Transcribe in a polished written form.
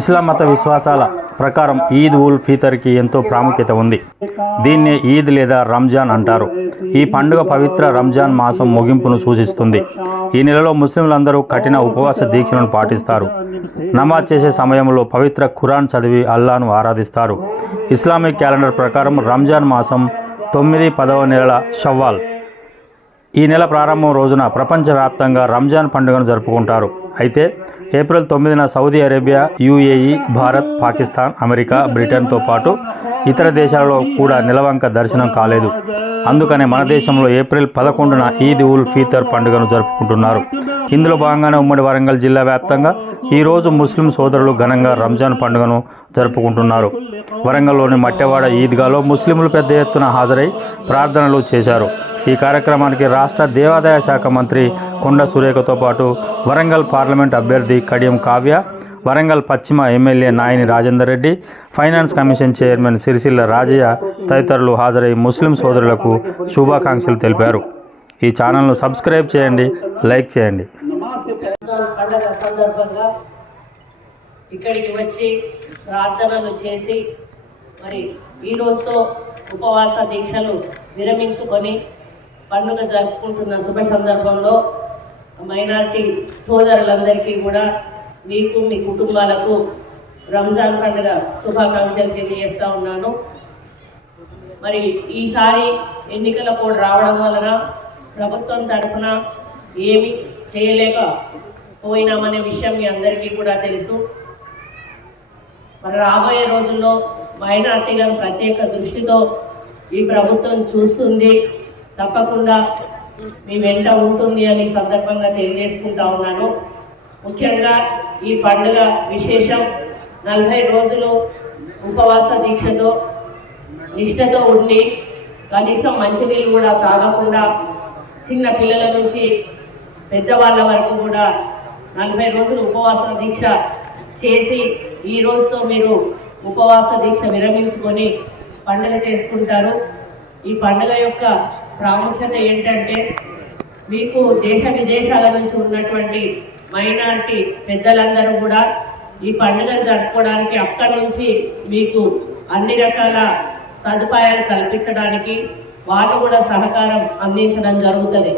ఇస్లాం మత విశ్వాసాల ప్రకారం ఈద్ ఉల్ ఫితర్కి ఎంతో ప్రాముఖ్యత ఉంది. దీన్నే ఈద్ లేదా రంజాన్ అంటారు. ఈ పండుగ పవిత్ర రంజాన్ మాసం ముగింపును సూచిస్తుంది. ఈ నెలలో ముస్లింలందరూ కఠిన ఉపవాస దీక్షలను పాటిస్తారు. నమాజ్ చేసే సమయంలో పవిత్ర ఖురాన్ చదివి అల్లాను ఆరాధిస్తారు. ఇస్లామిక్ క్యాలెండర్ ప్రకారం రంజాన్ మాసం 9, 10వ నెలల షవ్వాల్. ఈ నెల ప్రారంభం రోజున ప్రపంచవ్యాప్తంగా రంజాన్ పండుగను జరుపుకుంటారు. అయితే ఏప్రిల్ 9న Saudi Arabia, UAE, Bharat, Pakistan, America, బ్రిటన్తో పాటు ఇతర దేశాలలో కూడా నెలవంక దర్శనం కాలేదు. అందుకనే మన దేశంలో ఏప్రిల్ 11న ఈద్ ఉల్ ఫితర్ పండుగను జరుపుకుంటున్నారు. ఇందులో భాగంగానే ఉమ్మడి వరంగల్ జిల్లా వ్యాప్తంగా ఈరోజు ముస్లిం సోదరులు ఘనంగా రంజాన్ పండుగను జరుపుకుంటున్నారు. వరంగల్లోని మట్టెవాడ ఈద్గాలో ముస్లింలు పెద్ద ఎత్తున హాజరై ప్రార్థనలు చేశారు. ఈ కార్యక్రమానికి రాష్ట్ర దేవాదాయ శాఖ మంత్రి కొండ సురేఖతో పాటు వరంగల్ పార్లమెంట్ అభ్యర్థి కడియం కావ్య, వరంగల్ పశ్చిమ MLA Nayani Rajender Reddy, finance commission chairman Sircilla Rajaiah తదితరులు హాజరై ముస్లిం సోదరులకు శుభాకాంక్షలు తెలిపారు. ఈ ఛానల్ను సబ్స్క్రైబ్ చేయండి, లైక్ చేయండి. పండగ సందర్భంగా ఇక్కడికి వచ్చి ప్రార్థనలు చేసి మరి ఈ రోజుతో ఉపవాస దీక్షలు విరమించుకొని పండుగ జరుపుకుంటున్న శుభ సందర్భంలో మైనారిటీ సోదరులందరికీ కూడా మీకు, మీ కుటుంబాలకు రంజాన్ పండుగ శుభాకాంక్షలు తెలియజేస్తూ ఉన్నాను. మరి ఈసారి ఎన్నికల కోడ్ రావడం వలన ప్రభుత్వం తరఫున ఏమి చేయలేకపోయినామనే విషయం మీ అందరికీ కూడా తెలుసు. మరి రాబోయే రోజుల్లో మైనార్టీలను ప్రత్యేక దృష్టితో ఈ ప్రభుత్వం చూస్తుంది, తప్పకుండా మీ వెంట ఉంటుంది అని సందర్భంగా తెలియజేసుకుంటా ఉన్నాను. ముఖ్యంగా ఈ పండుగ విశేషం 40 రోజులు ఉపవాస దీక్షతో నిష్ఠతో ఉండి కనీసం మంచినీళ్ళు కూడా తాగకుండా చిన్న పిల్లల నుంచి పెద్దవాళ్ళ వరకు కూడా 40 రోజులు ఉపవాస దీక్ష చేసి ఈ రోజుతో మీరు ఉపవాస దీక్ష విరమించుకొని పండుగ చేసుకుంటారు. ఈ పండుగ యొక్క ప్రాముఖ్యత ఏంటంటే మీకు దేశ విదేశాల నుంచి ఉన్నటువంటి మైనారిటీ పెద్దలందరూ కూడా ఈ పండుగను జరుపుకోవడానికి అక్కడి నుంచి మీకు అన్ని రకాల సదుపాయాలు కల్పించడానికి వాళ్ళు కూడా సహకారం అందించడం జరుగుతుంది.